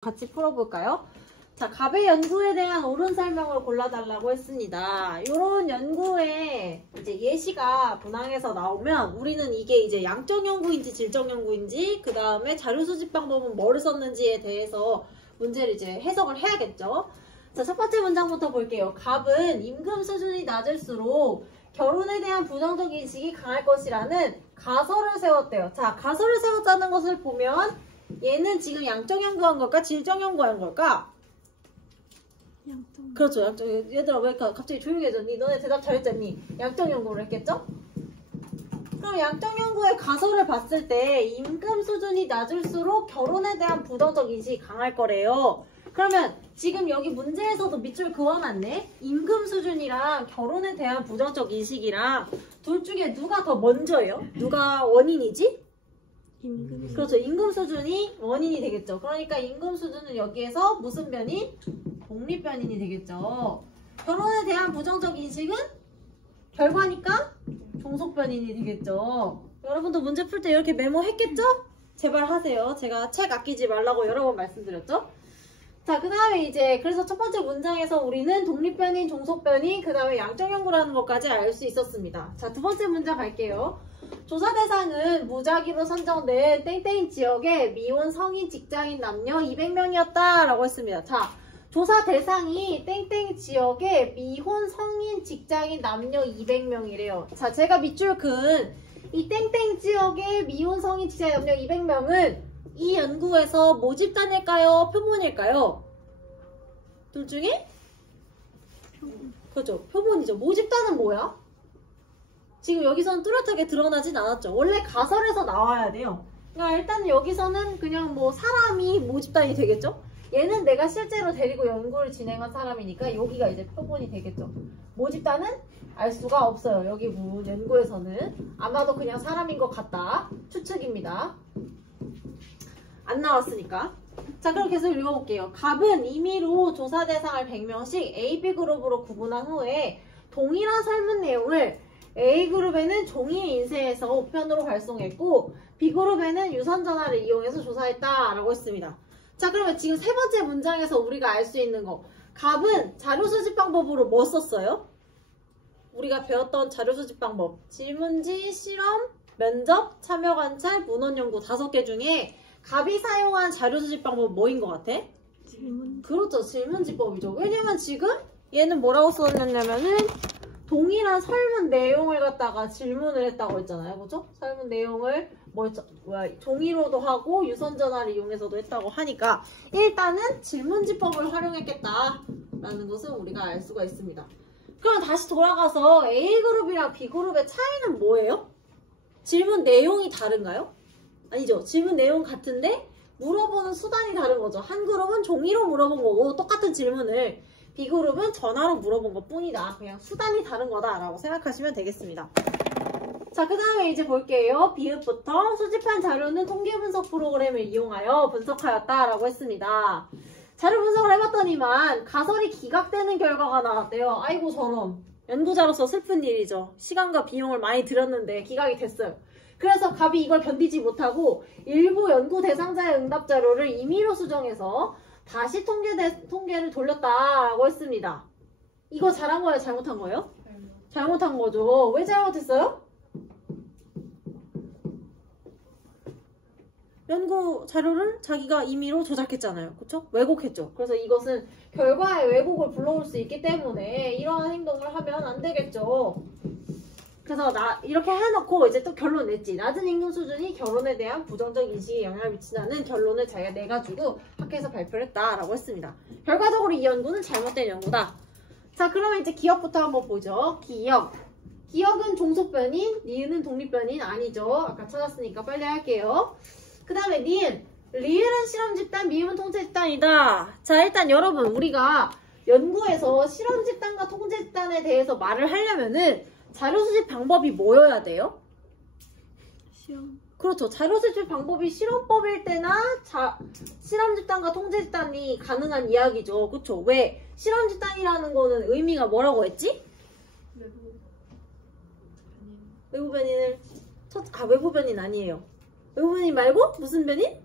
같이 풀어볼까요? 자, 갑의 연구에 대한 옳은 설명을 골라달라고 했습니다. 이런 연구에 이제 예시가 분항에서 나오면 우리는 이게 이제 양적 연구인지 질적 연구인지 그 다음에 자료 수집 방법은 뭐를 썼는지에 대해서 문제를 이제 해석을 해야겠죠. 자, 첫 번째 문장부터 볼게요. 갑은 임금 수준이 낮을수록 결혼에 대한 부정적 인식이 강할 것이라는 가설을 세웠대요. 자, 가설을 세웠다는 것을 보면 얘는 지금 양적 연구한 걸까? 질적 연구한 걸까? 양적. 그렇죠. 양적. 얘들아 왜 갑자기 조용해졌니? 너네 대답 잘했잖니? 양적 연구를 했겠죠? 그럼 양적 연구의 가설을 봤을 때 임금 수준이 낮을수록 결혼에 대한 부정적 인식이 강할 거래요. 그러면 지금 여기 문제에서도 밑줄 그어놨네? 임금 수준이랑 결혼에 대한 부정적 인식이랑 둘 중에 누가 더 먼저예요? 누가 원인이지? 임금. 그렇죠. 임금 수준이 원인이 되겠죠. 그러니까 임금 수준은 여기에서 무슨 변인? 독립 변인이 되겠죠. 결혼에 대한 부정적 인식은 결과니까 종속 변인이 되겠죠. 여러분도 문제 풀 때 이렇게 메모했겠죠? 제발 하세요. 제가 책 아끼지 말라고 여러 번 말씀드렸죠. 자, 그 다음에 이제 그래서 첫 번째 문장에서 우리는 독립 변인, 종속 변인, 그 다음에 양적 연구라는 것까지 알 수 있었습니다. 자, 두 번째 문장 갈게요. 조사 대상은 무작위로 선정된 땡땡 지역의 미혼 성인 직장인 남녀 200명이었다 라고 했습니다. 자, 조사 대상이 땡땡 지역의 미혼 성인 직장인 남녀 200명이래요. 자, 제가 밑줄 근 이 땡땡 지역의 미혼 성인 직장인 남녀 200명은 이 연구에서 모집단일까요? 표본일까요? 둘 중에? 그렇죠. 표본이죠. 모집단은 뭐야? 지금 여기서는 뚜렷하게 드러나진 않았죠. 원래 가설에서 나와야 돼요. 그러니까 일단 여기서는 그냥 뭐 사람이 모집단이 되겠죠. 얘는 내가 실제로 데리고 연구를 진행한 사람이니까 여기가 이제 표본이 되겠죠. 모집단은 알 수가 없어요. 여기 연구에서는. 아마도 그냥 사람인 것 같다. 추측입니다. 안 나왔으니까. 자, 그럼 계속 읽어볼게요. 갑은 임의로 조사 대상을 100명씩 A, B 그룹으로 구분한 후에 동일한 설문 내용을 A그룹에는 종이 인쇄해서 우편으로 발송했고 B그룹에는 유선 전화를 이용해서 조사했다 라고 했습니다. 자, 그러면 지금 세 번째 문장에서 우리가 알 수 있는 거, 갑은 자료 수집 방법으로 뭐 썼어요? 우리가 배웠던 자료 수집 방법, 질문지, 실험, 면접, 참여 관찰, 문헌 연구 5개 중에 갑이 사용한 자료 수집 방법 뭐인 것 같아? 질문. 그렇죠. 질문지법이죠. 왜냐면 지금 얘는 뭐라고 썼냐면은 동일한 설문 내용을 갖다가 질문을 했다고 했잖아요. 그죠? 설문 내용을 종이로도 하고 유선전화를 이용해서도 했다고 하니까 일단은 질문지법을 활용했겠다라는 것은 우리가 알 수가 있습니다. 그럼 다시 돌아가서 A그룹이랑 B그룹의 차이는 뭐예요? 질문 내용이 다른가요? 아니죠. 질문 내용 같은데 물어보는 수단이 다른 거죠. 한 그룹은 종이로 물어본 거고 똑같은 질문을 B그룹은 전화로 물어본 것 뿐이다. 그냥 수단이 다른 거다라고 생각하시면 되겠습니다. 자, 그 다음에 이제 볼게요. 비읍부터 수집한 자료는 통계 분석 프로그램을 이용하여 분석하였다라고 했습니다. 자료 분석을 해봤더니만 가설이 기각되는 결과가 나왔대요. 아이고 저런. 연구자로서 슬픈 일이죠. 시간과 비용을 많이 들였는데 기각이 됐어요. 그래서 갑이 이걸 견디지 못하고 일부 연구 대상자의 응답 자료를 임의로 수정해서 다시 통계를 돌렸다라고 했습니다. 이거 잘한 거예요? 잘못한 거예요? 잘못한 거죠. 왜 잘못했어요? 연구 자료를 자기가 임의로 조작했잖아요. 그쵸? 왜곡했죠. 그래서 이것은 결과의 왜곡을 불러올 수 있기 때문에 이러한 행동을 하면 안 되겠죠. 그래서 이렇게 해놓고 이제 또 결론 냈지. 낮은 임금 수준이 결혼에 대한 부정적 인식에 영향을 미친다는 결론을 자기가 내가지고 학회에서 발표를 했다라고 했습니다. 결과적으로 이 연구는 잘못된 연구다. 자, 그러면 이제 기억부터 한번 보죠. 기억. 기억은 종속 변인, 니은은 독립 변인 아니죠. 아까 찾았으니까 빨리 할게요. 그 다음에 니은. 리을은 실험 집단, 미음은 통제 집단이다. 자, 일단 여러분 우리가 연구에서 실험 집단과 통제 집단에 대해서 말을 하려면은 자료 수집 방법이 뭐여야 돼요? 시험. 그렇죠. 자료 수집 방법이 실험법일 때나 실험 집단과 통제 집단이 가능한 이야기죠. 그렇죠. 왜? 실험 집단이라는 거는 의미가 뭐라고 했지? 외부 변인을 외부 변인 아니에요. 외부 변인 말고 무슨 변인?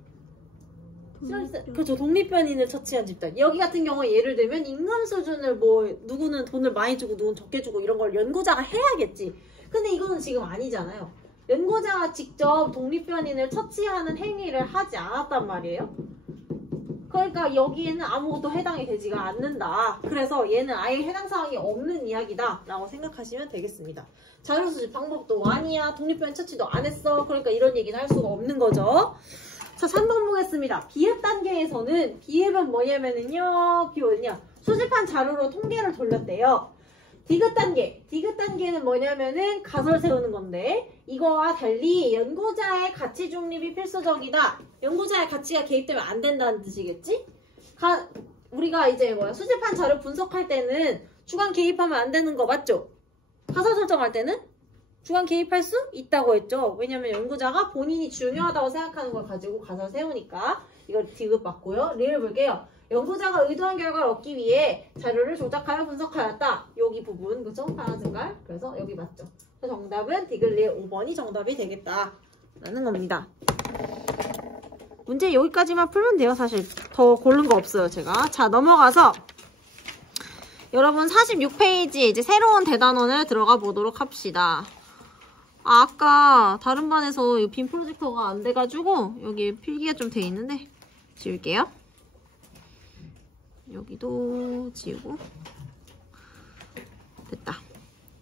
그렇죠. 독립변인을 처치한 집단. 여기 같은 경우에 예를 들면 임금 수준을 뭐 누구는 돈을 많이 주고 누구는 적게 주고 이런 걸 연구자가 해야겠지. 근데 이거는 지금 아니잖아요. 연구자가 직접 독립변인을 처치하는 행위를 하지 않았단 말이에요. 그러니까 여기에는 아무것도 해당이 되지가 않는다. 그래서 얘는 아예 해당 사항이 없는 이야기다 라고 생각하시면 되겠습니다. 자료 수집 방법도 아니야. 독립변인 처치도 안 했어. 그러니까 이런 얘기는 할 수가 없는 거죠. 자, 3번 보겠습니다. 비읍 단계에서는 비읍은 뭐냐면은요. 비읍은요. 수집한 자료로 통계를 돌렸대요. 디귿 단계는 뭐냐면은 가설 세우는 건데 이거와 달리 연구자의 가치 중립이 필수적이다. 연구자의 가치가 개입되면 안 된다는 뜻이겠지? 우리가 이제 수집한 자료 분석할 때는 주관 개입하면 안 되는 거 맞죠? 가설 설정할 때는 주관 개입할 수 있다고 했죠. 왜냐면 연구자가 본인이 중요하다고 생각하는 걸 가지고 가설 세우니까 이걸 디귿 받고요. 리를 볼게요. 연구자가 의도한 결과를 얻기 위해 자료를 조작하여 분석하였다. 여기 부분, 그죠? 파란색깔. 그래서 여기 맞죠. 그래서 정답은 디귿리의 5번이 정답이 되겠다. 라는 겁니다. 문제 여기까지만 풀면 돼요. 사실 더 고른 거 없어요, 제가. 자, 넘어가서 여러분 46페이지에 이제 새로운 대단원을 들어가 보도록 합시다. 아까 다른 반에서 이 빔 프로젝터가 안 돼가지고 여기 필기가 좀 돼 있는데 지울게요. 여기도 지우고 됐다.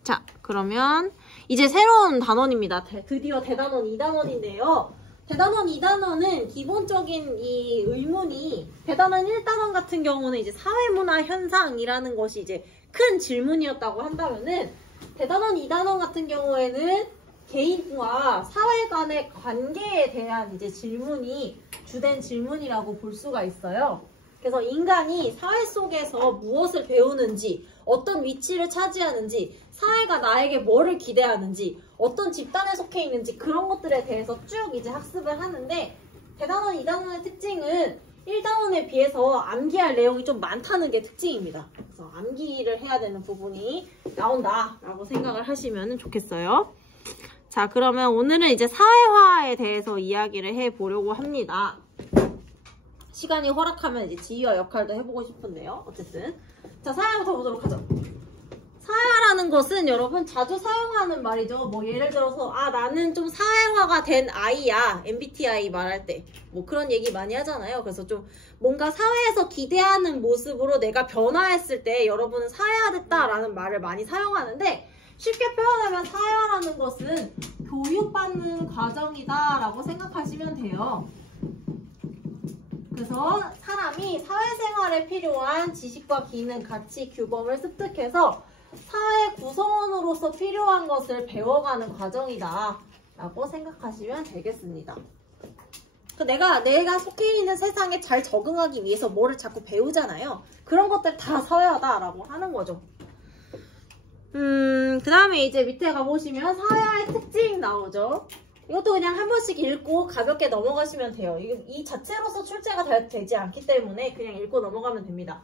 자, 그러면 이제 새로운 단원입니다. 드디어 대단원 2단원인데요. 대단원 2단원은 기본적인 이 의문이 대단원 1단원 같은 경우는 이제 사회문화 현상이라는 것이 이제 큰 질문이었다고 한다면은 대단원 2단원 같은 경우에는 개인과 사회 간의 관계에 대한 이제 질문이 주된 질문이라고 볼 수가 있어요. 그래서 인간이 사회 속에서 무엇을 배우는지, 어떤 위치를 차지하는지, 사회가 나에게 뭐를 기대하는지, 어떤 집단에 속해 있는지 그런 것들에 대해서 쭉 이제 학습을 하는데 대단원 2단원의 특징은 1단원에 비해서 암기할 내용이 좀 많다는 게 특징입니다. 그래서 암기를 해야 되는 부분이 나온다라고 생각을 하시면 좋겠어요. 자, 그러면 오늘은 이제 사회화에 대해서 이야기를 해보려고 합니다. 시간이 허락하면 이제 지휘와 역할도 해보고 싶은데요. 어쨌든 자, 사회화부터 보도록 하죠. 사회화라는 것은 여러분 자주 사용하는 말이죠. 뭐 예를 들어서 나는 좀 사회화가 된 아이야. MBTI 말할 때 뭐 그런 얘기 많이 하잖아요. 그래서 좀 뭔가 사회에서 기대하는 모습으로 내가 변화했을 때 여러분은 사회화됐다라는 말을 많이 사용하는데 쉽게 표현하면 사회화라는 것은 교육받는 과정이다 라고 생각하시면 돼요. 그래서 사람이 사회생활에 필요한 지식과 기능, 가치, 규범을 습득해서 사회 구성원으로서 필요한 것을 배워가는 과정이다 라고 생각하시면 되겠습니다. 내가 속해 있는 세상에 잘 적응하기 위해서 뭐를 자꾸 배우잖아요. 그런 것들 다 사회화다 라고 하는 거죠. 그 다음에 이제 밑에 가보시면 사회화의 특징 나오죠. 이것도 그냥 한 번씩 읽고 가볍게 넘어가시면 돼요. 이 자체로서 출제가 되지 않기 때문에 그냥 읽고 넘어가면 됩니다.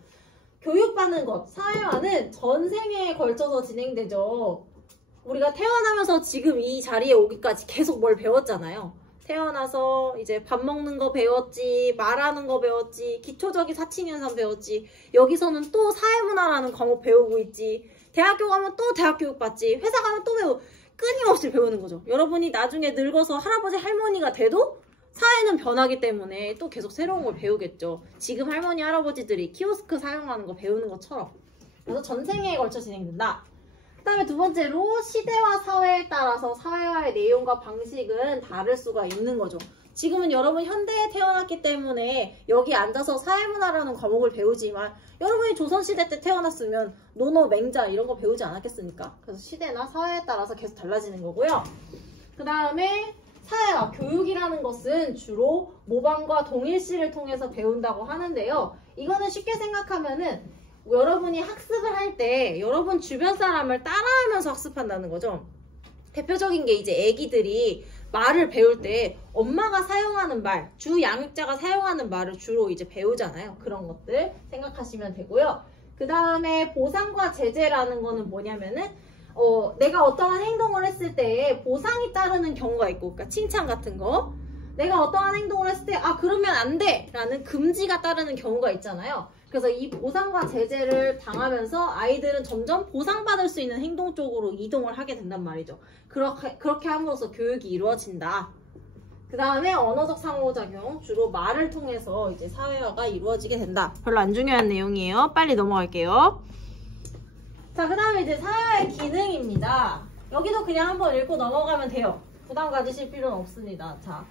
교육받는 것, 사회화는 전생에 걸쳐서 진행되죠. 우리가 태어나면서 지금 이 자리에 오기까지 계속 뭘 배웠잖아요. 태어나서 이제 밥 먹는 거 배웠지, 말하는 거 배웠지, 기초적인 사칙연산 배웠지, 여기서는 또 사회문화라는 과목 배우고 있지, 대학교 가면 또 대학교육 받지, 회사 가면 또 배우고, 끊임없이 배우는 거죠. 여러분이 나중에 늙어서 할아버지 할머니가 돼도 사회는 변하기 때문에 또 계속 새로운 걸 배우겠죠. 지금 할머니 할아버지들이 키오스크 사용하는 거 배우는 것처럼. 그래서 전생에 걸쳐 진행된다. 그 다음에 두 번째로 시대와 사회에 따라서 사회화의 내용과 방식은 다를 수가 있는 거죠. 지금은 여러분 현대에 태어났기 때문에 여기 앉아서 사회문화라는 과목을 배우지만 여러분이 조선시대 때 태어났으면 논어, 맹자 이런 거 배우지 않았겠습니까? 그래서 시대나 사회에 따라서 계속 달라지는 거고요. 그 다음에 사회화, 교육이라는 것은 주로 모방과 동일시를 통해서 배운다고 하는데요. 이거는 쉽게 생각하면은 여러분이 학습을 할 때 여러분 주변 사람을 따라하면서 학습한다는 거죠. 대표적인 게 이제 애기들이 말을 배울 때 엄마가 사용하는 말, 주 양육자가 사용하는 말을 주로 이제 배우잖아요. 그런 것들 생각하시면 되고요. 그 다음에 보상과 제재라는 거는 뭐냐면은 내가 어떠한 행동을 했을 때 보상이 따르는 경우가 있고, 그러니까 칭찬 같은 거. 내가 어떠한 행동을 했을 때 아 그러면 안 돼! 라는 금지가 따르는 경우가 있잖아요. 그래서 이 보상과 제재를 당하면서 아이들은 점점 보상받을 수 있는 행동 쪽으로 이동을 하게 된단 말이죠. 그렇게 함으로써 교육이 이루어진다. 그 다음에 언어적 상호작용, 주로 말을 통해서 이제 사회화가 이루어지게 된다. 별로 안 중요한 내용이에요. 빨리 넘어갈게요. 자, 그 다음에 이제 사회화의 기능입니다. 여기도 그냥 한번 읽고 넘어가면 돼요. 부담 가지실 필요는 없습니다. 자,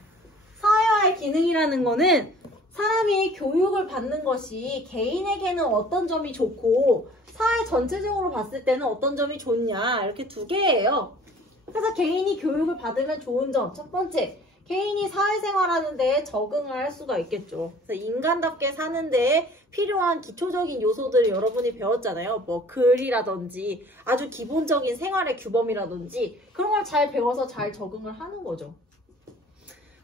사회화의 기능이라는 거는 사람이 교육을 받는 것이 개인에게는 어떤 점이 좋고 사회 전체적으로 봤을 때는 어떤 점이 좋냐 이렇게 두 개예요. 그래서 개인이 교육을 받으면 좋은 점 첫 번째, 개인이 사회생활하는 데 적응을 할 수가 있겠죠. 그래서 인간답게 사는 데 필요한 기초적인 요소들을 여러분이 배웠잖아요. 뭐 글이라든지 아주 기본적인 생활의 규범이라든지 그런 걸 잘 배워서 잘 적응을 하는 거죠.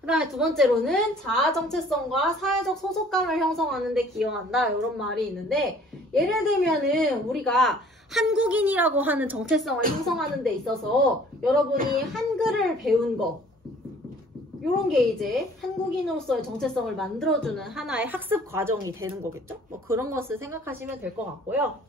그 다음에 두 번째로는 자아 정체성과 사회적 소속감을 형성하는 데 기여한다 이런 말이 있는데 예를 들면은 우리가 한국인이라고 하는 정체성을 형성하는 데 있어서 여러분이 한글을 배운 거 이런 게 이제 한국인으로서의 정체성을 만들어주는 하나의 학습 과정이 되는 거겠죠? 뭐 그런 것을 생각하시면 될 것 같고요.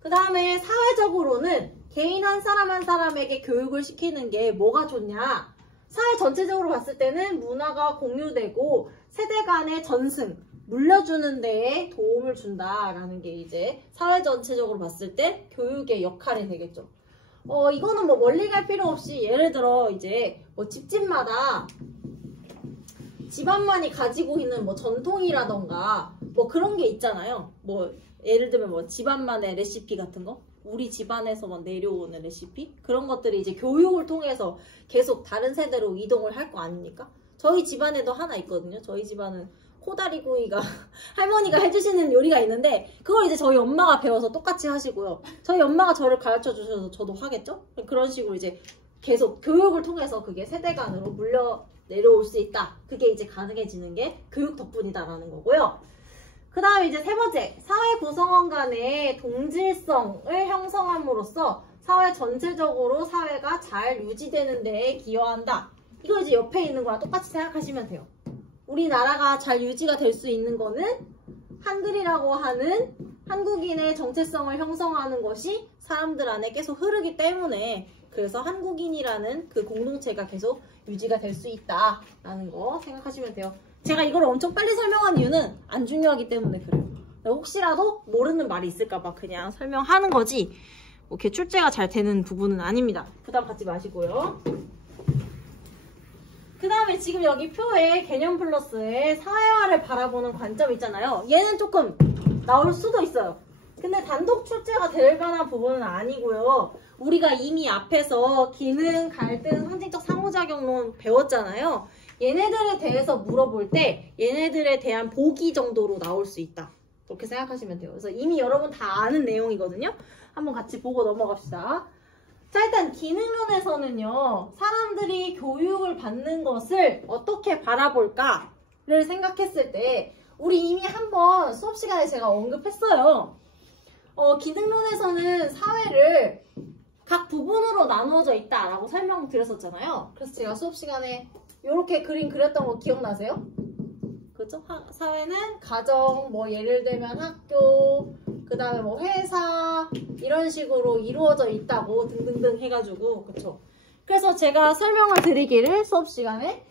그 다음에 사회적으로는 개인 한 사람에게 교육을 시키는 게 뭐가 좋냐? 사회 전체적으로 봤을 때는 문화가 공유되고 세대 간의 전승, 물려주는 데에 도움을 준다라는 게 이제 사회 전체적으로 봤을 때 교육의 역할이 되겠죠. 이거는 뭐 멀리 갈 필요 없이 예를 들어 이제 뭐 집집마다 집안만이 가지고 있는 뭐 전통이라던가 뭐 그런 게 있잖아요. 뭐 예를 들면 뭐 집안만의 레시피 같은 거? 우리 집안에서만 내려오는 레시피? 그런 것들이 이제 교육을 통해서 계속 다른 세대로 이동을 할 거 아닙니까? 저희 집안에도 하나 있거든요. 저희 집안은 코다리구이가 할머니가 해주시는 요리가 있는데 그걸 이제 저희 엄마가 배워서 똑같이 하시고요. 저희 엄마가 저를 가르쳐 주셔서 저도 하겠죠? 그런 식으로 이제 계속 교육을 통해서 그게 세대 간으로 물려 내려올 수 있다. 그게 이제 가능해지는 게 교육 덕분이다라는 거고요. 그 다음에 이제 세 번째, 사회 구성원 간의 동질성을 형성함으로써 사회 전체적으로 사회가 잘 유지되는 데에 기여한다. 이거 이제 옆에 있는 거랑 똑같이 생각하시면 돼요. 우리나라가 잘 유지가 될 수 있는 거는 한글이라고 하는 한국인의 정체성을 형성하는 것이 사람들 안에 계속 흐르기 때문에 그래서 한국인이라는 그 공동체가 계속 유지가 될 수 있다라는 거 생각하시면 돼요. 제가 이걸 엄청 빨리 설명한 이유는 안 중요하기 때문에 그래요. 혹시라도 모르는 말이 있을까봐 그냥 설명하는 거지 뭐 이렇게 출제가 잘 되는 부분은 아닙니다. 부담 갖지 마시고요. 그 다음에 지금 여기 표에 개념 플러스에 사회화를 바라보는 관점 있잖아요. 얘는 조금 나올 수도 있어요. 근데 단독 출제가 될 만한 부분은 아니고요. 우리가 이미 앞에서 기능, 갈등, 상징적 상호작용론 배웠잖아요. 얘네들에 대해서 물어볼 때 얘네들에 대한 보기 정도로 나올 수 있다. 그렇게 생각하시면 돼요. 그래서 이미 여러분 다 아는 내용이거든요. 한번 같이 보고 넘어갑시다. 자, 일단 기능론에서는요. 사람들이 교육을 받는 것을 어떻게 바라볼까를 생각했을 때 우리 이미 한번 수업 시간에 제가 언급했어요. 기능론에서는 사회를 각 부분으로 나누어져 있다라고 설명드렸었잖아요. 그래서 제가 수업 시간에 이렇게 그림 그렸던 거 기억나세요? 그렇죠? 사회는 가정, 뭐 예를 들면 학교, 그 다음에 뭐 회사 이런 식으로 이루어져 있다고 등등등 해가지고 그렇죠? 그래서 제가 설명을 드리기를 수업 시간에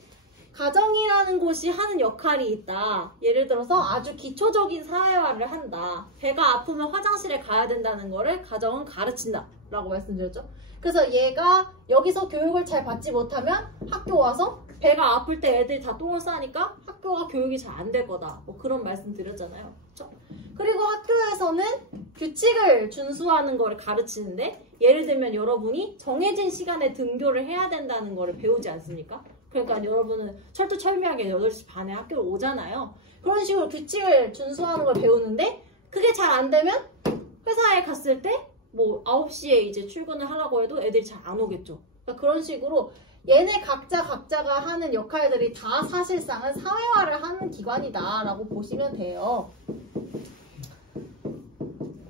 가정이라는 곳이 하는 역할이 있다. 예를 들어서 아주 기초적인 사회화를 한다. 배가 아프면 화장실에 가야 된다는 거를 가정은 가르친다 라고 말씀드렸죠. 그래서 얘가 여기서 교육을 잘 받지 못하면 학교 와서 배가 아플 때 애들이 다 똥을 싸니까 학교가 교육이 잘 안 될 거다. 뭐 그런 말씀 드렸잖아요. 그렇죠? 그리고 학교에서는 규칙을 준수하는 거를 가르치는데 예를 들면 여러분이 정해진 시간에 등교를 해야 된다는 거를 배우지 않습니까? 그러니까 여러분은 철두철미하게 8시 반에 학교를 오잖아요. 그런 식으로 규칙을 준수하는 걸 배우는데 그게 잘 안 되면 회사에 갔을 때 뭐 9시에 이제 출근을 하라고 해도 애들이 잘 안 오겠죠. 그러니까 그런 식으로 얘네 각자가 하는 역할들이 다 사실상은 사회화를 하는 기관이다 라고 보시면 돼요.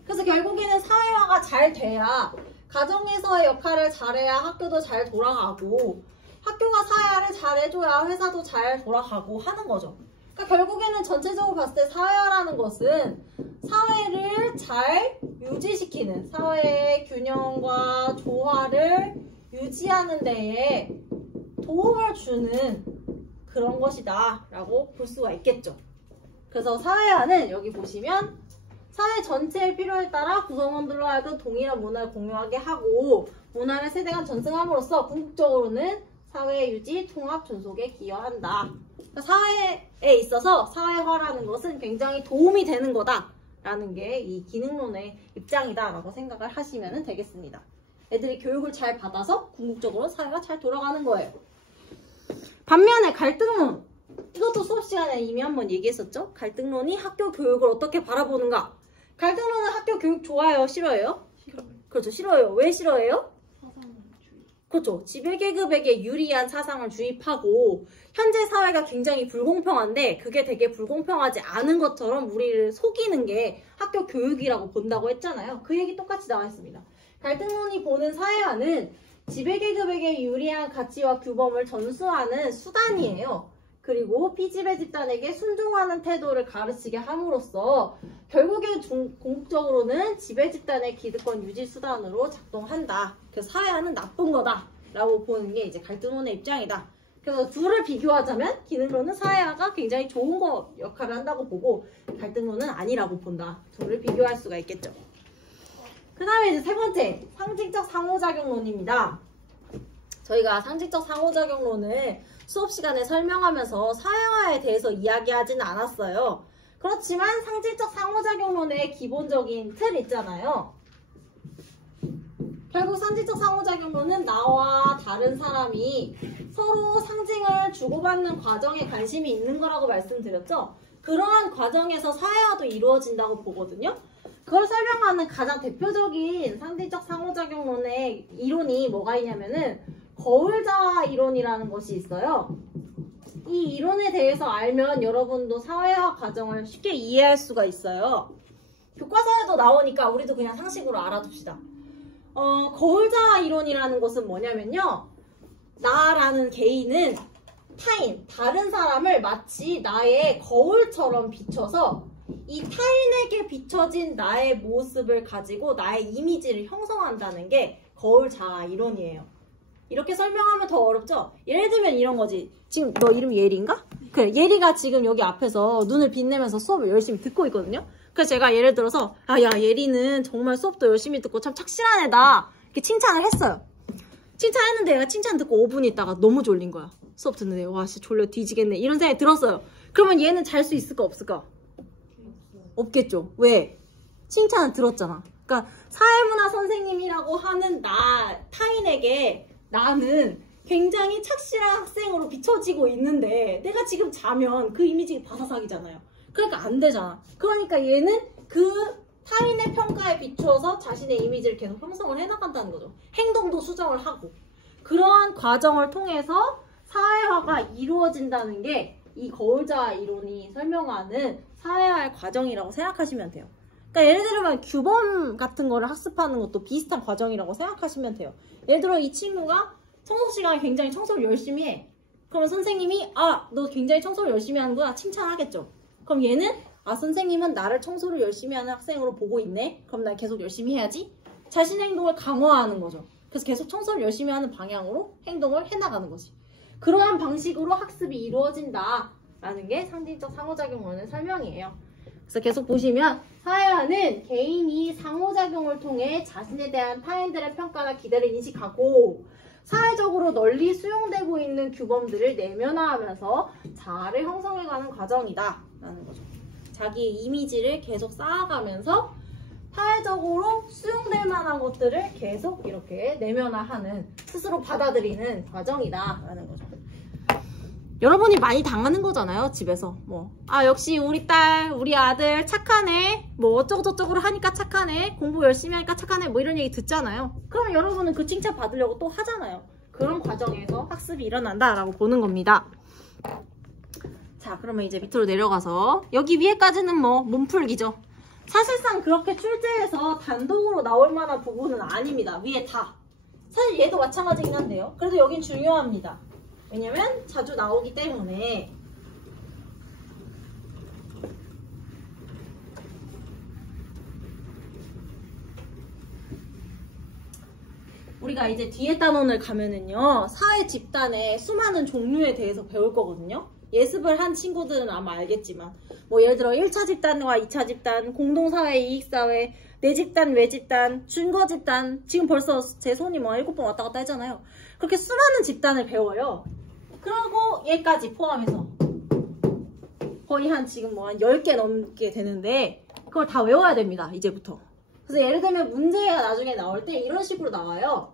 그래서 결국에는 사회화가 잘 돼야 가정에서의 역할을 잘해야 학교도 잘 돌아가고 학교가 동기가 사회화를 잘해줘야 회사도 잘 돌아가고 하는 거죠. 그러니까 결국에는 전체적으로 봤을 때 사회화라는 것은 사회를 잘 유지시키는, 사회의 균형과 조화를 유지하는 데에 도움을 주는 그런 것이다 라고 볼 수가 있겠죠. 그래서 사회화는 여기 보시면 사회 전체의 필요에 따라 구성원들로 하여금 동일한 문화를 공유하게 하고 문화를 세대 간 전승함으로써 궁극적으로는 사회 유지, 통합, 존속에 기여한다. 그러니까 사회에 있어서 사회화라는 것은 굉장히 도움이 되는 거다라는 게 이 기능론의 입장이다라고 생각을 하시면 되겠습니다. 애들이 교육을 잘 받아서 궁극적으로 사회가 잘 돌아가는 거예요. 반면에 갈등론, 이것도 수업 시간에 이미 한번 얘기했었죠. 갈등론이 학교 교육을 어떻게 바라보는가. 갈등론은 학교 교육 좋아해요? 싫어해요? 싫어요. 그렇죠. 싫어해요. 왜 싫어해요? 사상주의. 그렇죠. 지배계급에게 유리한 사상을 주입하고 현재 사회가 굉장히 불공평한데 그게 되게 불공평하지 않은 것처럼 우리를 속이는 게 학교 교육이라고 본다고 했잖아요. 그 얘기 똑같이 나와 있습니다. 갈등론이 보는 사회화는 지배계급에게 유리한 가치와 규범을 전수하는 수단이에요. 그리고 피지배 집단에게 순종하는 태도를 가르치게 함으로써 결국엔 궁극적으로는 지배 집단의 기득권 유지 수단으로 작동한다. 그래서 사회화는 나쁜 거다 라고 보는 게 이제 갈등론의 입장이다. 그래서 둘을 비교하자면 기능론은 사회화가 굉장히 좋은 거 역할을 한다고 보고 갈등론은 아니라고 본다. 둘을 비교할 수가 있겠죠. 그 다음에 이제 세 번째, 상징적 상호작용론입니다. 저희가 상징적 상호작용론을 수업 시간에 설명하면서 사회화에 대해서 이야기하지는 않았어요. 그렇지만 상징적 상호작용론의 기본적인 틀 있잖아요. 결국 상징적 상호작용론은 나와 다른 사람이 서로 상징을 주고받는 과정에 관심이 있는 거라고 말씀드렸죠. 그러한 과정에서 사회화도 이루어진다고 보거든요. 그걸 설명하는 가장 대표적인 상징적 상호작용론의 이론이 뭐가 있냐면은 거울자화 이론이라는 것이 있어요. 이 이론에 대해서 알면 여러분도 사회화 과정을 쉽게 이해할 수가 있어요. 교과서에도 나오니까 우리도 그냥 상식으로 알아둡시다. 거울자화 이론이라는 것은 뭐냐면요. 나라는 개인은 타인, 다른 사람을 마치 나의 거울처럼 비춰서 이 타인에게 비춰진 나의 모습을 가지고 나의 이미지를 형성한다는 게 거울자화 이론이에요. 이렇게 설명하면 더 어렵죠? 예를 들면 이런 거지. 지금 너 이름 예리인가? 그래, 예리가 지금 여기 앞에서 눈을 빛내면서 수업을 열심히 듣고 있거든요? 그래서 제가 예를 들어서 야 예리는 정말 수업도 열심히 듣고 참 착실한 애다 이렇게 칭찬을 했어요. 칭찬했는데 얘가 칭찬 듣고 5분 있다가 너무 졸린 거야. 수업 듣는데 와 진짜 졸려 뒤지겠네 이런 생각이 들었어요. 그러면 얘는 잘 수 있을까 없을까? 없겠죠. 왜? 칭찬을 들었잖아. 그러니까 사회문화 선생님이라고 하는 타인에게 나는 굉장히 착실한 학생으로 비춰지고 있는데 내가 지금 자면 그 이미지가 바사삭이잖아요. 그러니까 안 되잖아. 그러니까 얘는 그 타인의 평가에 비추어서 자신의 이미지를 계속 형성을 해나간다는 거죠. 행동도 수정을 하고. 그러한 과정을 통해서 사회화가 이루어진다는 게 이 거울자화 이론이 설명하는 사회화의 과정이라고 생각하시면 돼요. 그러니까 예를 들면 규범 같은 거를 학습하는 것도 비슷한 과정이라고 생각하시면 돼요. 예를 들어 이 친구가 청소 시간에 굉장히 청소를 열심히 해. 그러면 선생님이 너 굉장히 청소를 열심히 하는구나 칭찬하겠죠. 그럼 얘는 선생님은 나를 청소를 열심히 하는 학생으로 보고 있네. 그럼 난 계속 열심히 해야지. 자신의 행동을 강화하는 거죠. 그래서 계속 청소를 열심히 하는 방향으로 행동을 해나가는 거지. 그러한 방식으로 학습이 이루어진다라는 게 상징적 상호작용론의 설명이에요. 그래서 계속 보시면 사회화는 개인이 상호작용을 통해 자신에 대한 타인들의 평가나 기대를 인식하고 사회적으로 널리 수용되고 있는 규범들을 내면화하면서 자아를 형성해가는 과정이다 라는 거죠. 자기의 이미지를 계속 쌓아가면서 사회적으로 수용될 만한 것들을 계속 이렇게 내면화하는, 스스로 받아들이는 과정이다 라는 거죠. 여러분이 많이 당하는 거잖아요. 집에서 역시 우리 딸, 우리 아들 착하네, 어쩌고저쩌고 하니까 착하네, 공부 열심히 하니까 착하네, 이런 얘기 듣잖아요. 그럼 여러분은 그 칭찬 받으려고 또 하잖아요. 그런 과정에서 학습이 일어난다라고 보는 겁니다. 자, 그러면 이제 밑으로 내려가서 여기 위에까지는 몸풀기죠. 사실상 그렇게 출제해서 단독으로 나올 만한 부분은 아닙니다. 위에 다. 사실 얘도 마찬가지긴 한데요. 그래도 여긴 중요합니다. 왜냐면 자주 나오기 때문에. 우리가 이제 뒤에 단원을 가면은요, 사회 집단의 수많은 종류에 대해서 배울 거거든요. 예습을 한 친구들은 아마 알겠지만, 뭐 예를 들어 1차 집단과 2차 집단, 공동사회, 이익사회, 내 집단, 외 집단, 준거 집단, 지금 벌써 제 손이 뭐 7번 왔다 갔다 했잖아요. 그렇게 수많은 집단을 배워요. 그리고 얘까지 포함해서 거의 한 지금 뭐 한 10개 넘게 되는데, 그걸 다 외워야 됩니다, 이제부터. 그래서 예를 들면 문제가 나중에 나올 때 이런 식으로 나와요.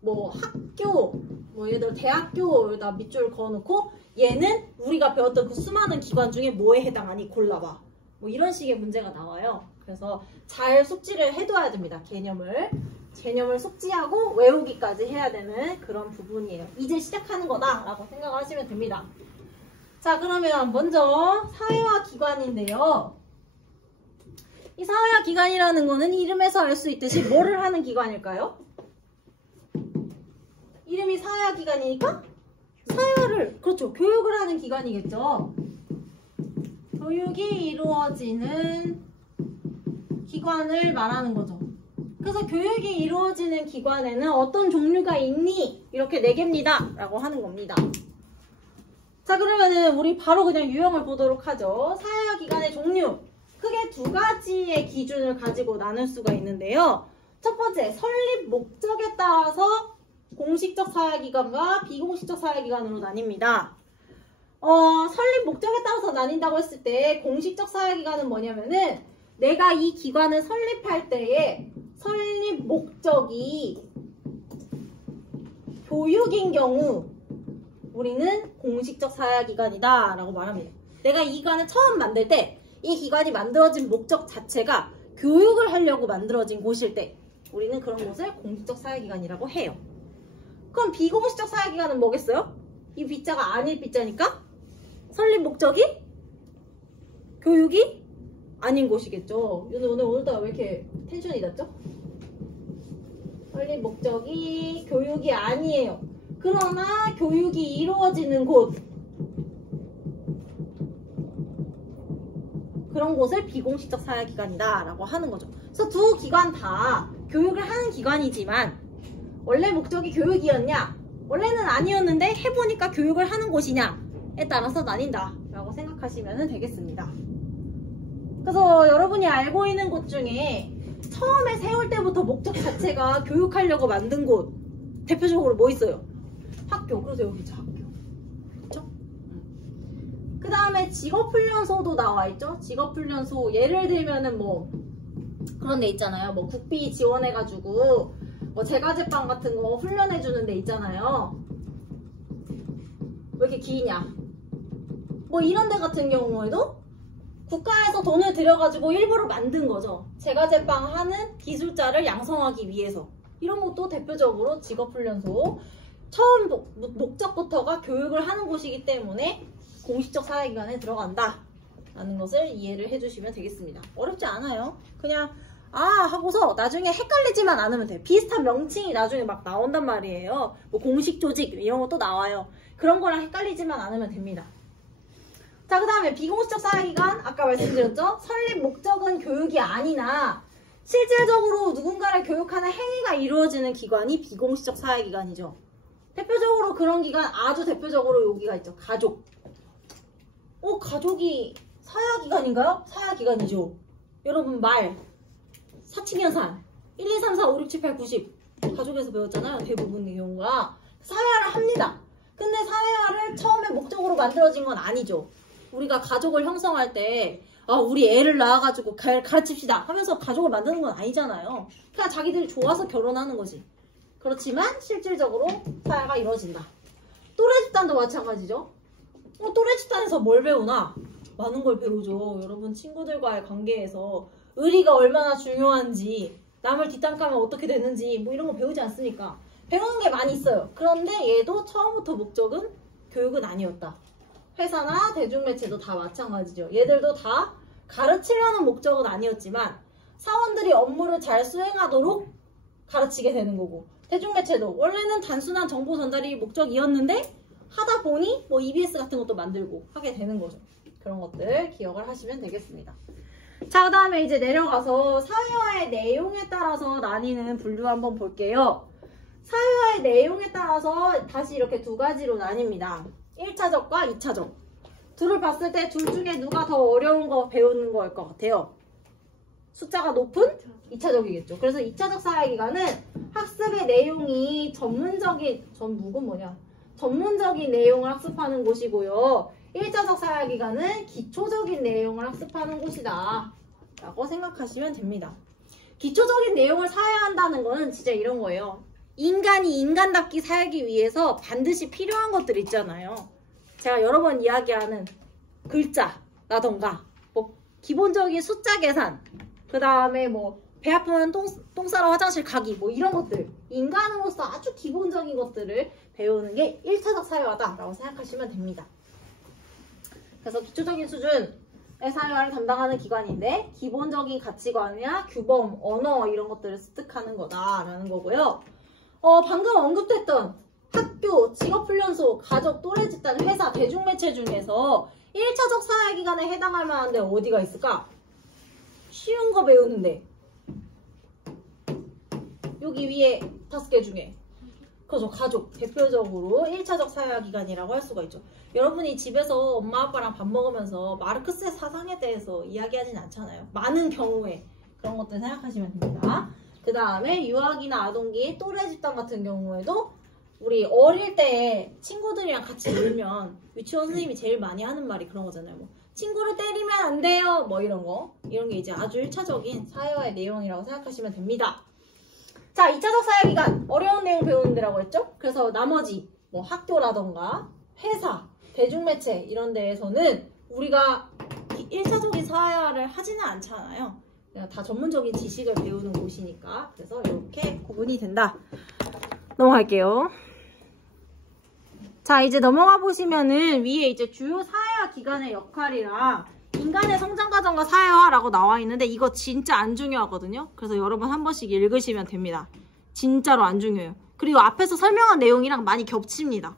뭐 학교, 뭐 예를 들어 대학교에다 밑줄 그어놓고 얘는 우리가 배웠던 그 수많은 기관 중에 뭐에 해당하니 골라봐. 뭐 이런 식의 문제가 나와요. 그래서 잘 숙지를 해둬야 됩니다. 개념을 숙지하고 외우기까지 해야 되는 그런 부분이에요. 이제 시작하는 거다라고 생각을 하시면 됩니다. 자, 그러면 먼저 사회화 기관인데요. 이 사회화 기관이라는 거는 이름에서 알 수 있듯이 뭐를 하는 기관일까요? 이름이 사회화 기관이니까 사회화를, 그렇죠, 교육을 하는 기관이겠죠. 교육이 이루어지는 기관을 말하는 거죠. 그래서 교육이 이루어지는 기관에는 어떤 종류가 있니? 이렇게 4개입니다 라고 하는 겁니다. 자, 그러면은 우리 바로 그냥 유형을 보도록 하죠. 사회화 기관의 종류, 크게 2가지의 기준을 가지고 나눌 수가 있는데요. 첫 번째, 설립 목적에 따라서 공식적 사회기관과 비공식적 사회기관으로 나뉩니다. 설립 목적에 따라서 나뉜다고 했을 때 공식적 사회기관은 뭐냐면은 내가 이 기관을 설립할 때에 설립 목적이 교육인 경우 우리는 공식적 사회기관이다 라고 말합니다. 내가 이 기관을 처음 만들 때 이 기관이 만들어진 목적 자체가 교육을 하려고 만들어진 곳일 때 우리는 그런 곳을 공식적 사회기관이라고 해요. 그럼 비공식적 사회기관은 뭐겠어요? 이 B자가 아닐 B자니까 설립 목적이 교육이 아닌 곳이겠죠. 오늘따라 왜 이렇게 텐션이 낮죠? 설립 목적이 교육이 아니에요. 그러나 교육이 이루어지는 곳, 그런 곳을 비공식적 사회기관이다 라고 하는 거죠. 그래서 2 기관 다 교육을 하는 기관이지만 원래 목적이 교육이었냐? 원래는 아니었는데 해보니까 교육을 하는 곳이냐에 따라서 나뉜다 라고 생각하시면 되겠습니다. 그래서 여러분이 알고 있는 곳 중에 처음에 세울 때부터 목적 자체가 교육하려고 만든 곳 대표적으로 뭐 있어요? 학교. 그래서 여기 있죠, 학교. 그쵸? 그 다음에 직업훈련소도 나와 있죠. 직업훈련소, 예를 들면은 뭐 그런 데 있잖아요. 뭐 국비 지원해가지고 뭐 제과제빵 같은 거 훈련해주는 데 있잖아요. 왜 이렇게 기냐? 뭐 이런 데 같은 경우에도 국가에서 돈을 들여가지고 일부러 만든 거죠. 제과제빵 하는 기술자를 양성하기 위해서. 이런 것도 대표적으로 직업훈련소. 처음 목적부터가 교육을 하는 곳이기 때문에 공식적 사회기관에 들어간다 라는 것을 이해를 해주시면 되겠습니다. 어렵지 않아요. 그냥 하고서 나중에 헷갈리지만 않으면 돼요. 비슷한 명칭이 나중에 막 나온단 말이에요. 뭐 공식 조직 이런 것도 나와요. 그런 거랑 헷갈리지만 않으면 됩니다. 자, 그 다음에 비공식적 사회기관, 아까 말씀드렸죠? 설립 목적은 교육이 아니나 실질적으로 누군가를 교육하는 행위가 이루어지는 기관이 비공식적 사회기관이죠. 대표적으로 그런 기관, 아주 대표적으로 여기가 있죠. 가족. 가족이 사회기관인가요? 사회기관이죠. 여러분 말, 사칙연산 1, 2, 3, 4, 5, 6, 7, 8, 90 가족에서 배웠잖아요. 대부분의 경우가 사회화를 합니다. 근데 사회화를 처음에 목적으로 만들어진 건 아니죠. 우리가 가족을 형성할 때 우리 애를 낳아가지고 가르칩시다 하면서 가족을 만드는 건 아니잖아요. 그냥 자기들이 좋아서 결혼하는 거지. 그렇지만 실질적으로 사회가 이루어진다. 또래 집단도 마찬가지죠. 또래 집단에서 뭘 배우나? 많은 걸 배우죠. 여러분 친구들과의 관계에서 의리가 얼마나 중요한지, 남을 뒷담가면 어떻게 되는지 뭐 이런 거 배우지 않습니까? 배우는 게 많이 있어요. 그런데 얘도 처음부터 목적은 교육은 아니었다. 회사나 대중매체도 다 마찬가지죠. 얘들도 다 가르치려는 목적은 아니었지만 사원들이 업무를 잘 수행하도록 가르치게 되는 거고, 대중매체도 원래는 단순한 정보 전달이 목적이었는데 하다 보니 뭐 EBS 같은 것도 만들고 하게 되는 거죠. 그런 것들 기억을 하시면 되겠습니다. 자, 그 다음에 이제 내려가서 사회화의 내용에 따라서 나뉘는 분류 한번 볼게요. 사회화의 내용에 따라서 다시 이렇게 두 가지로 나뉩니다. 1차적과 2차적. 둘을 봤을 때 둘 중에 누가 더 어려운 거 배우는 거일 것 같아요? 숫자가 높은 2차적이겠죠. 그래서 2차적 사회기간은 학습의 내용이 전문적인 내용을 학습하는 곳이고요. 1차적 사회기간은 기초적인 내용을 학습하는 곳이다 라고 생각하시면 됩니다. 기초적인 내용을 사회화한다는 거는 진짜 이런 거예요. 인간이 인간답게 살기 위해서 반드시 필요한 것들 있잖아요. 제가 여러 번 이야기하는 글자라던가 뭐 기본적인 숫자 계산, 그 다음에 뭐 배 아프면 똥 싸러 화장실 가기, 뭐 이런 것들, 인간으로서 아주 기본적인 것들을 배우는 게 1차적 사회화다 라고 생각하시면 됩니다. 그래서 기초적인 수준의 사회화를 담당하는 기관인데 기본적인 가치관이나 규범, 언어 이런 것들을 습득하는 거다라는 거고요. 방금 언급했던 학교, 직업훈련소, 가족, 또래 집단, 회사, 대중매체 중에서 1차적 사회기간에 해당할 만한 데 어디가 있을까? 쉬운 거 배우는데 여기 위에 5개 중에 그죠, 가족 대표적으로 1차적 사회기간이라고 할 수가 있죠. 여러분이 집에서 엄마 아빠랑 밥 먹으면서 마르크스의 사상에 대해서 이야기하진 않잖아요. 많은 경우에 그런 것들 생각하시면 됩니다. 그 다음에 유아기나 아동기, 또래 집단 같은 경우에도 우리 어릴 때 친구들이랑 같이 놀면 유치원 선생님이 제일 많이 하는 말이 그런 거잖아요. 뭐 친구를 때리면 안 돼요, 뭐 이런 거. 이런 게 이제 아주 1차적인 사회화의 내용이라고 생각하시면 됩니다. 자, 2차적 사회기간 어려운 내용 배우는 데라고 했죠? 그래서 나머지 뭐 학교라던가 회사, 대중매체 이런 데에서는 우리가 1차적인 사회화를 하지는 않잖아요. 그냥 다 전문적인 지식을 배우는 곳이니까. 그래서 이렇게 구분이 된다. 넘어갈게요. 자, 이제 넘어가 보시면은 위에 이제 주요 사회화 기관의 역할이랑 인간의 성장 과정과 사회화라고 나와 있는데 이거 진짜 안 중요하거든요. 그래서 여러분 한 번씩 읽으시면 됩니다. 진짜로 안 중요해요. 그리고 앞에서 설명한 내용이랑 많이 겹칩니다.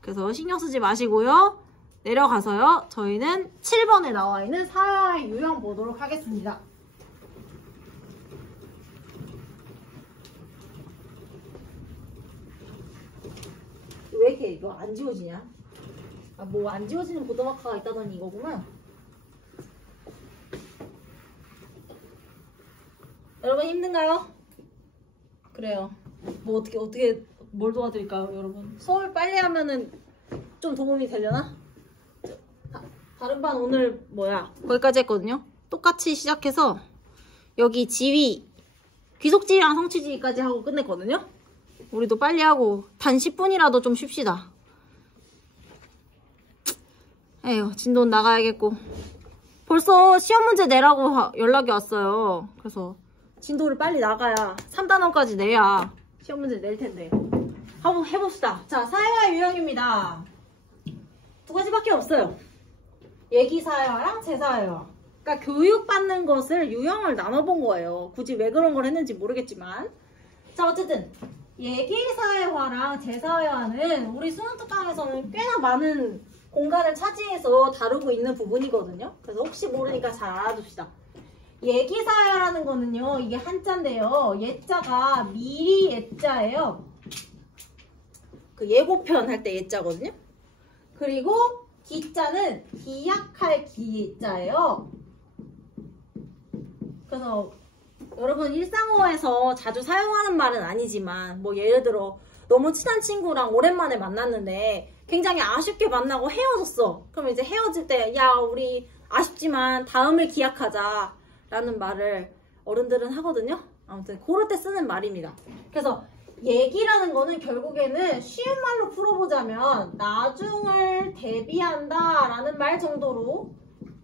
그래서 신경 쓰지 마시고요. 내려가서요. 저희는 7번에 나와 있는 사회화의 유형 보도록 하겠습니다. 왜 이렇게 이거 안 지워지냐? 아, 뭐 안 지워지는 보도마카가 있다더니 이거구나. 여러분 힘든가요? 그래요. 뭐 어떻게 뭘 도와드릴까요, 여러분? 수업을 빨리 하면은 좀 도움이 되려나? 다른 반 오늘 거기까지 했거든요. 똑같이 시작해서 여기 지위, 귀속지위랑 성취지위까지 하고 끝냈거든요. 우리도 빨리 하고 단 10분이라도 좀 쉽시다. 에휴, 진도는 나가야겠고. 벌써 시험 문제 내라고 연락이 왔어요. 그래서 진도를 빨리 나가야 3단원까지 내야 시험 문제 낼 텐데. 한번 해봅시다. 자, 사회화 유형입니다. 두 가지밖에 없어요. 예기사회화랑 제사회화. 그러니까 교육받는 것을 유형을 나눠본 거예요. 굳이 왜 그런 걸 했는지 모르겠지만. 자, 어쨌든 예기사회화랑 제사회화는 우리 수능특강에서는 꽤나 많은 공간을 차지해서 다루고 있는 부분이거든요. 그래서 혹시 모르니까 잘 알아둡시다. 예기사회화라는 거는요, 이게 한자인데요. 예자가 미리 예자예요. 그 예고편 할 때 예자거든요. 그리고 기자는 기약할 기자예요. 그래서 여러분 일상어에서 자주 사용하는 말은 아니지만 뭐 예를 들어 너무 친한 친구랑 오랜만에 만났는데 굉장히 아쉽게 만나고 헤어졌어. 그럼 이제 헤어질 때 야, 우리 아쉽지만 다음을 기약하자 라는 말을 어른들은 하거든요. 아무튼 그럴 때 쓰는 말입니다. 그래서 얘기라는 거는 결국에는 쉬운 말로 풀어보자면 나중을 대비한다 라는 말 정도로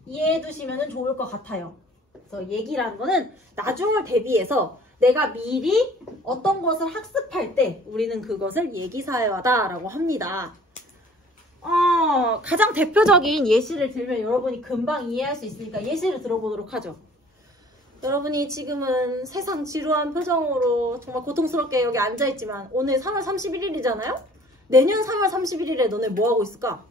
이해해 두시면 좋을 것 같아요. 그래서 얘기라는 거는 나중을 대비해서 내가 미리 어떤 것을 학습할 때 우리는 그것을 얘기사회화다 라고 합니다. 가장 대표적인 예시를 들면 여러분이 금방 이해할 수 있으니까 예시를 들어보도록 하죠. 여러분이 지금은 세상 지루한 표정으로 정말 고통스럽게 여기 앉아있지만 오늘 3월 31일이잖아요? 내년 3월 31일에 너네 뭐 하고 있을까?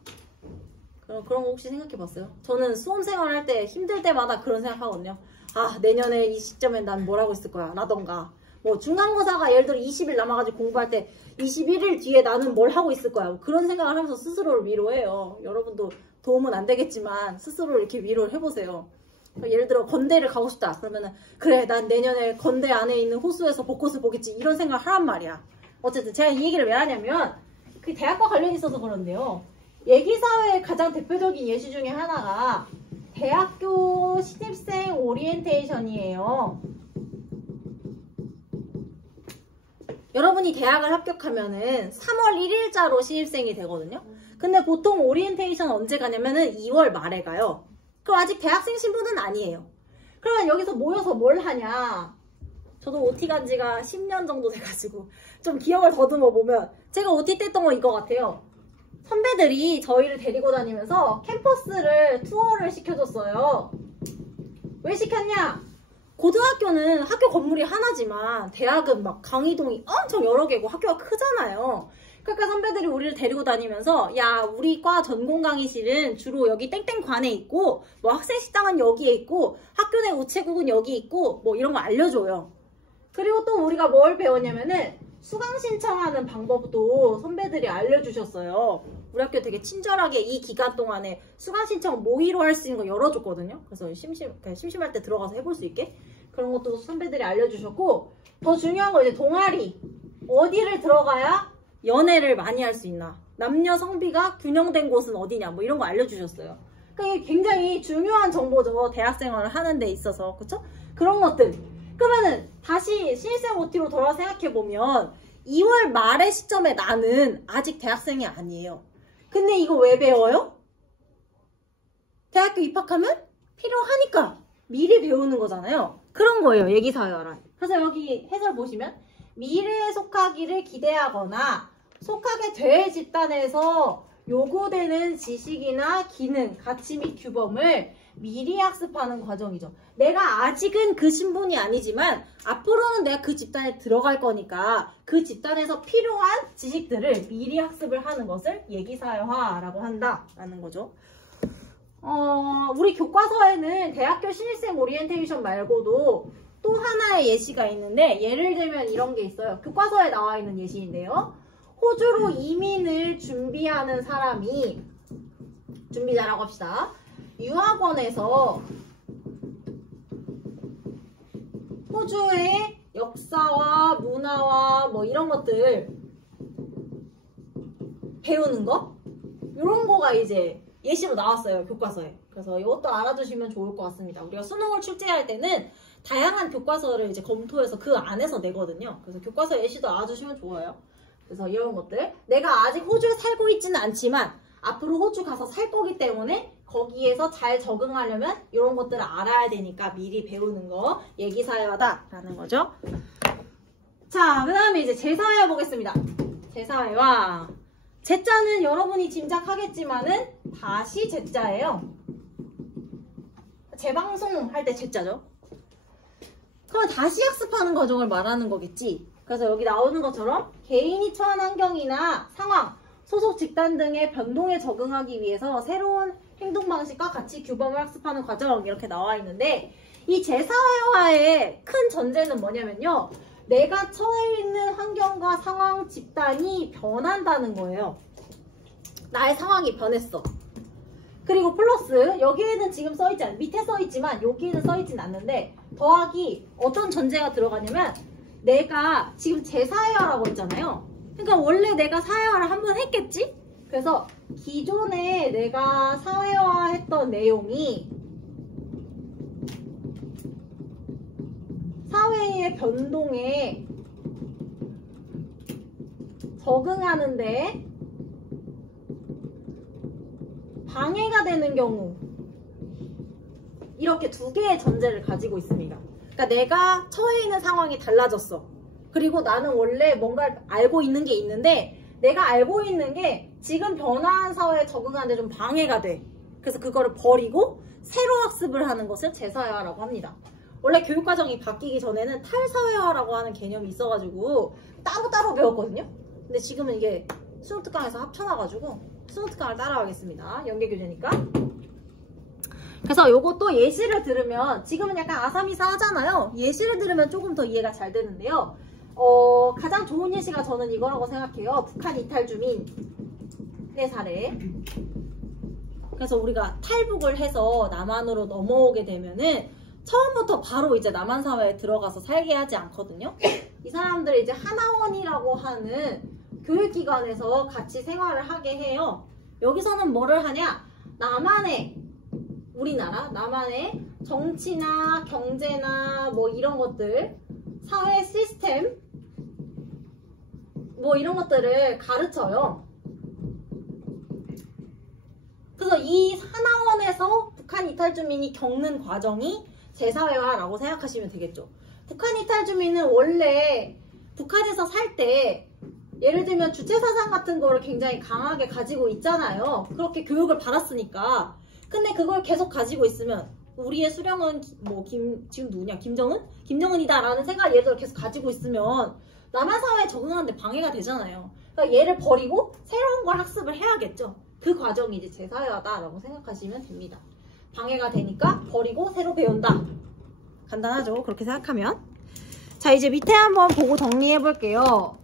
그런 거 혹시 생각해 봤어요? 저는 수험생활 할 때 힘들 때마다 그런 생각하거든요. 아, 내년에 이 시점엔 난 뭘 하고 있을 거야 라던가, 뭐 중간고사가 예를 들어 20일 남아가지고 공부할 때 21일 뒤에 나는 뭘 하고 있을 거야, 뭐 그런 생각을 하면서 스스로를 위로해요. 여러분도 도움은 안 되겠지만 스스로 이렇게 위로를 해보세요. 예를 들어 건대를 가고 싶다 그러면은, 그래 난 내년에 건대 안에 있는 호수에서 벚꽃을 보겠지, 이런 생각을 하란 말이야. 어쨌든 제가 이 얘기를 왜 하냐면 그 대학과 관련이 있어서 그런데요, 예기사회의 가장 대표적인 예시 중에 하나가 대학교 신입생 오리엔테이션이에요. 여러분이 대학을 합격하면은 3월 1일자로 신입생이 되거든요. 근데 보통 오리엔테이션 언제 가냐면은 2월 말에 가요. 그럼 아직 대학생 신분은 아니에요. 그러면 여기서 모여서 뭘 하냐? 저도 OT 간 지가 10년 정도 돼가지고 좀 기억을 더듬어 보면 제가 OT 때 했던 건 이거 같아요. 선배들이 저희를 데리고 다니면서 캠퍼스를 투어를 시켜줬어요. 왜 시켰냐? 고등학교는 학교 건물이 하나지만 대학은 막 강의동이 엄청 여러 개고 학교가 크잖아요. 그러니까 선배들이 우리를 데리고 다니면서, 야, 우리 과 전공 강의실은 주로 여기 땡땡관에 있고, 뭐 학생식당은 여기에 있고, 학교 내 우체국은 여기 있고, 뭐 이런 거 알려줘요. 그리고 또 우리가 뭘 배웠냐면은 수강 신청하는 방법도 선배들이 알려주셨어요. 우리 학교 되게 친절하게 이 기간 동안에 수강 신청 모의로 할 수 있는 거 열어줬거든요. 그래서 심심할 때 들어가서 해볼 수 있게 그런 것도 선배들이 알려주셨고, 더 중요한 거 이제 동아리. 어디를 들어가야 연애를 많이 할 수 있나, 남녀 성비가 균형된 곳은 어디냐, 뭐 이런 거 알려주셨어요. 그러니까 이게 굉장히 중요한 정보죠, 대학생활을 하는 데 있어서. 그쵸? 그런 것들. 그러면은 다시 신입생 OT로 돌아와 생각해보면 2월 말의 시점에 나는 아직 대학생이 아니에요. 근데 이거 왜 배워요? 대학교 입학하면 필요하니까 미리 배우는 거잖아요. 그런 거예요, 예기사회화란. 그래서 여기 해설 보시면 미래에 속하기를 기대하거나 속하게 될 집단에서 요구되는 지식이나 기능, 가치 및 규범을 미리 학습하는 과정이죠. 내가 아직은 그 신분이 아니지만 앞으로는 내가 그 집단에 들어갈 거니까 그 집단에서 필요한 지식들을 미리 학습을 하는 것을 예기사회화라고 한다라는 거죠. 우리 교과서에는 대학교 신입생 오리엔테이션 말고도 또 하나의 예시가 있는데, 예를 들면 이런 게 있어요. 교과서에 나와 있는 예시인데요. 호주로 이민을 준비하는 사람이, 준비자라고 합시다. 유학원에서 호주의 역사와 문화와 뭐 이런 것들 배우는 거? 이런 거가 이제 예시로 나왔어요, 교과서에. 그래서 이것도 알아두시면 좋을 것 같습니다. 우리가 수능을 출제할 때는 다양한 교과서를 이제 검토해서 그 안에서 내거든요. 그래서 교과서 예시도 알아두시면 좋아요. 그래서 이런 것들. 내가 아직 호주에 살고 있지는 않지만 앞으로 호주 가서 살 거기 때문에 거기에서 잘 적응하려면 이런 것들을 알아야 되니까 미리 배우는 거 예기사회화다라는 거죠. 자, 그 다음에 이제 제사회화 보겠습니다. 제사회화. 제자는 여러분이 짐작하겠지만은 다시 제자예요. 재방송 할 때 제자죠. 그럼 다시 학습하는 과정을 말하는 거겠지. 그래서 여기 나오는 것처럼 개인이 처한 환경이나 상황, 소속 집단 등의 변동에 적응하기 위해서 새로운 행동 방식과 가치 규범을 학습하는 과정, 이렇게 나와 있는데, 이 제사회화의 큰 전제는 뭐냐면요, 내가 처해 있는 환경과 상황, 집단이 변한다는 거예요. 나의 상황이 변했어. 그리고 플러스 여기에는 지금 써있지 않아요. 밑에 써있지만 여기에는 써있진 않는데, 더하기 어떤 전제가 들어가냐면, 내가 지금 제사회화라고 했잖아요. 그러니까 원래 내가 사회화를 한번 했겠지? 그래서 기존에 내가 사회화했던 내용이 사회의 변동에 적응하는데 방해가 되는 경우, 이렇게 두 개의 전제를 가지고 있습니다. 그러니까 내가 처해 있는 상황이 달라졌어. 그리고 나는 원래 뭔가를 알고 있는 게 있는데, 내가 알고 있는 게 지금 변화한 사회에 적응하는데 좀 방해가 돼. 그래서 그거를 버리고 새로 학습을 하는 것을 재사회화라고 합니다. 원래 교육과정이 바뀌기 전에는 탈사회화라고 하는 개념이 있어가지고 따로따로 배웠거든요. 근데 지금은 이게 수능특강에서 합쳐놔가지고 수능특강을 따라가겠습니다. 연계교재니까. 그래서 요것도 예시를 들으면 지금은 약간 아사미사 하잖아요. 예시를 들으면 조금 더 이해가 잘 되는데요. 가장 좋은 예시가 저는 이거라고 생각해요. 북한 이탈 주민의 사례. 그래서 우리가 탈북을 해서 남한으로 넘어오게 되면은 처음부터 바로 이제 남한 사회에 들어가서 살게 하지 않거든요. 이 사람들이 이제 하나원이라고 하는 교육기관에서 같이 생활을 하게 해요. 여기서는 뭐를 하냐? 우리나라, 남한의 정치나 경제나 뭐 이런 것들, 사회 시스템, 뭐 이런 것들을 가르쳐요. 그래서 이 하나원에서 북한 이탈 주민이 겪는 과정이 재사회화라고 생각하시면 되겠죠. 북한 이탈 주민은 원래 북한에서 살 때 예를 들면 주체사상 같은 거를 굉장히 강하게 가지고 있잖아요. 그렇게 교육을 받았으니까. 근데 그걸 계속 가지고 있으면 우리의 수령은 지금 누구냐? 김정은? 김정은이다 라는 생각을 예를 들어 계속 가지고 있으면 남한 사회에 적응하는데 방해가 되잖아요. 그러니까 얘를 버리고 새로운 걸 학습을 해야겠죠. 그 과정이 이제 재사회화다라고 생각하시면 됩니다. 방해가 되니까 버리고 새로 배운다. 간단하죠? 그렇게 생각하면. 자, 이제 밑에 한번 보고 정리해 볼게요.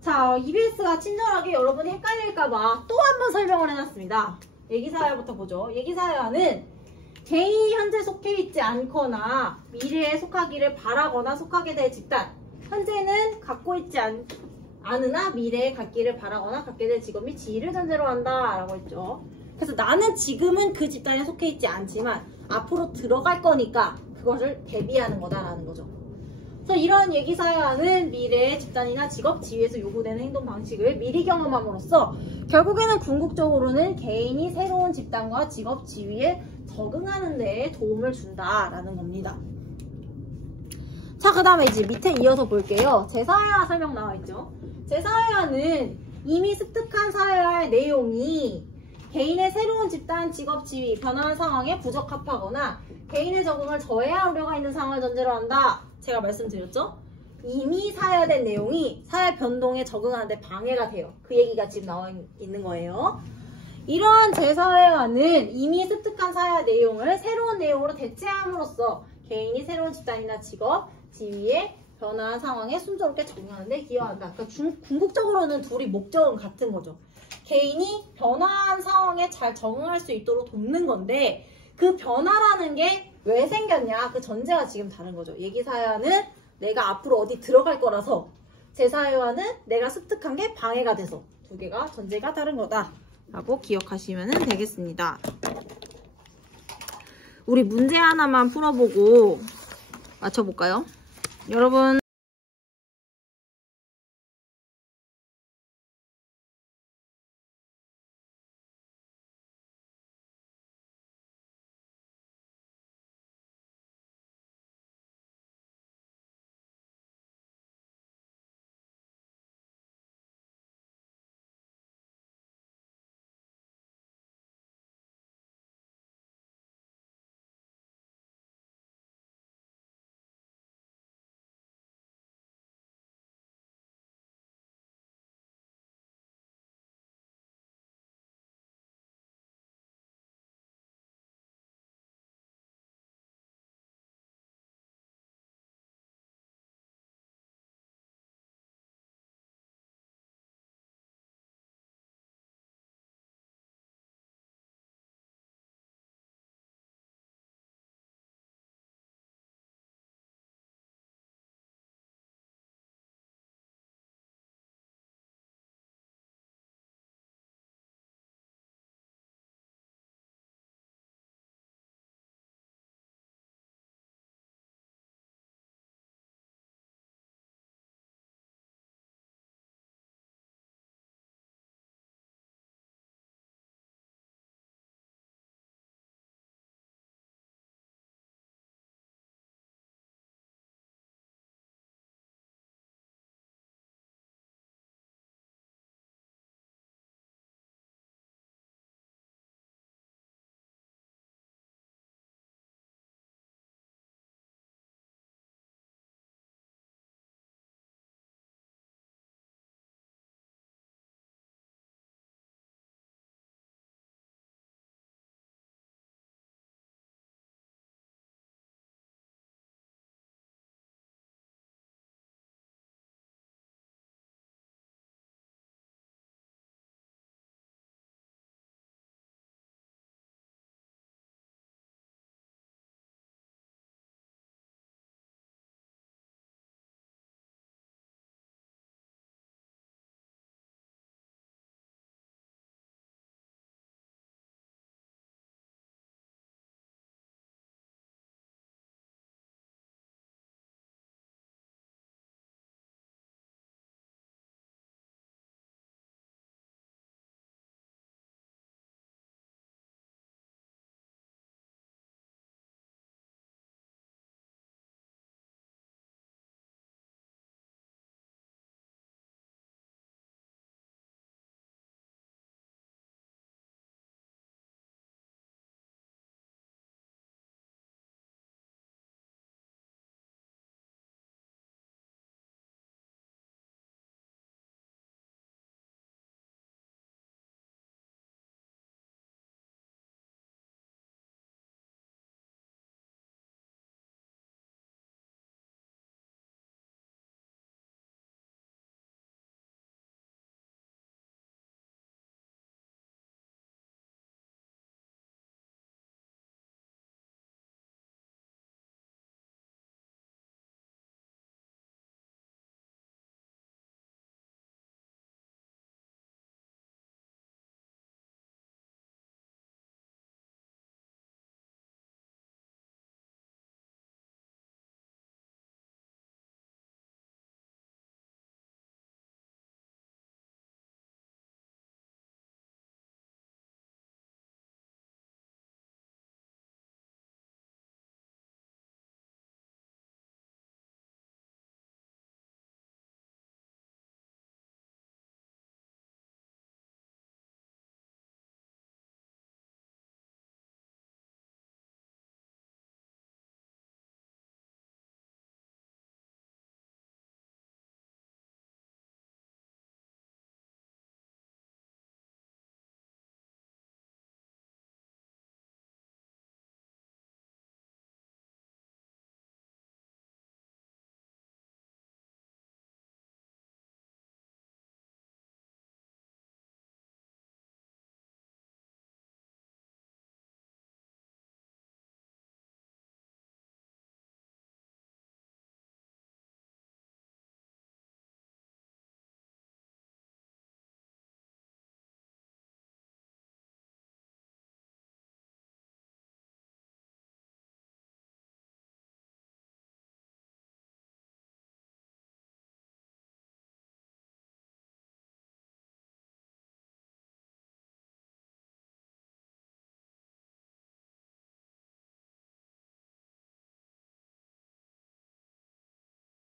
자, EBS가 친절하게 여러분이 헷갈릴까봐 또 한 번 설명을 해놨습니다. 얘기사회화부터 보죠. 얘기사회화는 개인이 현재 속해 있지 않거나 미래에 속하기를 바라거나 속하게 될 집단, 현재는 갖고 있지 않으나 미래에 갖기를 바라거나 갖게 될 직업 및 지위를 전제로 한다 라고 했죠. 그래서 나는 지금은 그 집단에 속해 있지 않지만 앞으로 들어갈 거니까 그것을 대비하는 거다라는 거죠. 그래서 이런 얘기사회화는 미래의 집단이나 직업, 지위에서 요구되는 행동 방식을 미리 경험함으로써 결국에는 궁극적으로는 개인이 새로운 집단과 직업, 지위에 적응하는 데 도움을 준다라는 겁니다. 자, 그 다음에 이제 밑에 이어서 볼게요. 재사회화 설명 나와 있죠. 재사회화는 이미 습득한 사회화의 내용이 개인의 새로운 집단, 직업, 지위, 변화한 상황에 부적합하거나 개인의 적응을 저해할 우려가 있는 상황을 전제로 한다. 제가 말씀드렸죠? 이미 사회화된 내용이 사회 변동에 적응하는 데 방해가 돼요. 그 얘기가 지금 나와 있는 거예요. 이러한 재사회화는 이미 습득한 사회화 내용을 새로운 내용으로 대체함으로써 개인이 새로운 집단이나 직업, 지위에 변화한 상황에 순조롭게 적응하는 데 기여한다. 그러니까 궁극적으로는 둘이 목적은 같은 거죠. 개인이 변화한 상황에 잘 적응할 수 있도록 돕는 건데 그 변화라는 게 왜 생겼냐? 그 전제가 지금 다른 거죠. 얘기사회화는 내가 앞으로 어디 들어갈 거라서, 재사회화는 내가 습득한 게 방해가 돼서 두 개가 전제가 다른 거다 라고 기억하시면 되겠습니다. 우리 문제 하나만 풀어보고 맞춰볼까요? 여러분